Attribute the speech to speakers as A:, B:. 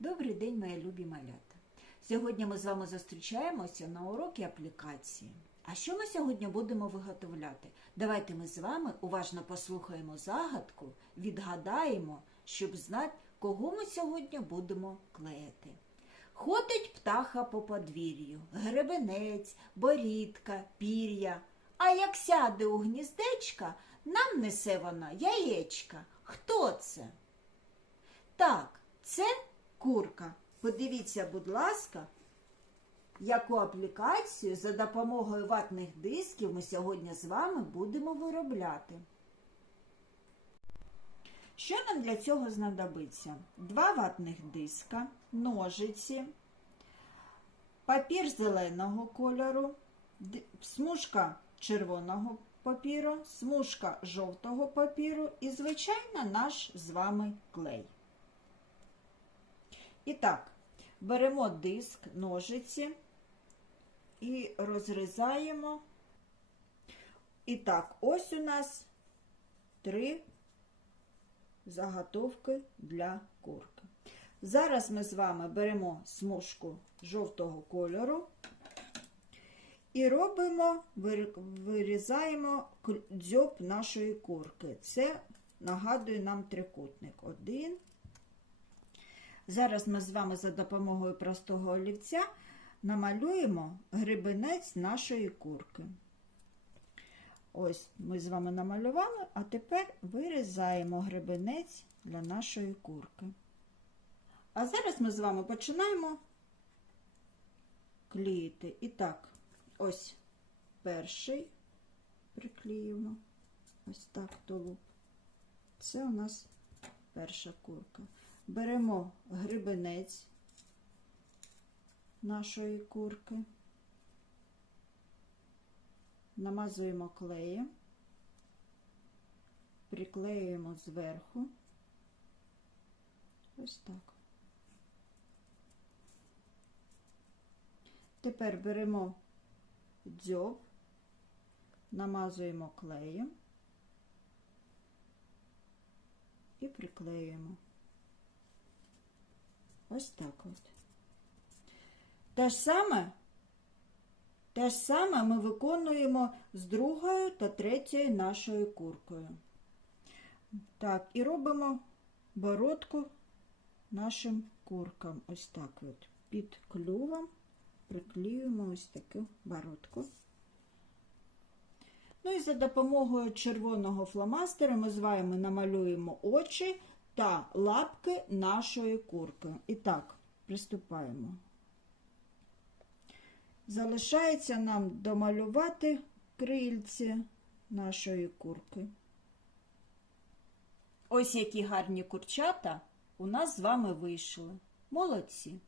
A: Добрий день, мої любі малята. Сьогодні ми з вами зустрічаємося на уроки аплікації. А що ми сьогодні будемо виготовляти? Давайте ми з вами уважно послухаємо загадку, відгадаємо, щоб знати, кого ми сьогодні будемо клеїти. Ходить птаха по подвір'ю, гребенець, борідка, пір'я. А як сяде у гніздечка, нам несе вона яєчка. Хто це? Курка. Подивіться, будь ласка, яку аплікацію за допомогою ватних дисків ми сьогодні з вами будемо виробляти. Що нам для цього знадобиться? Два ватних диска, ножиці, папір зеленого кольору, смужка червоного папіру, смужка жовтого папіру і, звичайно, наш з вами клей. І так, беремо диск, ножиці і розрізаємо. І так, ось у нас три заготовки для курки. Зараз ми з вами беремо смужку жовтого кольору і робимо, вирізаємо дзьоб нашої курки. Це нагадує нам трикутник. Один. Зараз ми з вами за допомогою простого олівця намалюємо грибинець нашої курки. Ось ми з вами намалювали, а тепер вирізаємо грибинець для нашої курки. А зараз ми з вами починаємо клеїти. І так, ось перший приклеїмо. Ось так тулуб. Це у нас перша курка. Беремо грибинець нашої курки, намазуємо клеєм, приклеюємо зверху. Ось так. Тепер беремо дзьоб, намазуємо клеєм і приклеюємо. Ось так от. Те ж саме, те ж саме ми виконуємо з другою та третьою нашою куркою. Так, і робимо бородку нашим куркам. Ось так от. Під клювом приклеюємо ось таку бородку. Ну і за допомогою червоного фломастера ми з вами намалюємо очі та лапки нашої курки. І так, приступаємо. Залишається нам домалювати крильці нашої курки. Ось які гарні курчата у нас з вами вийшли. Молодці!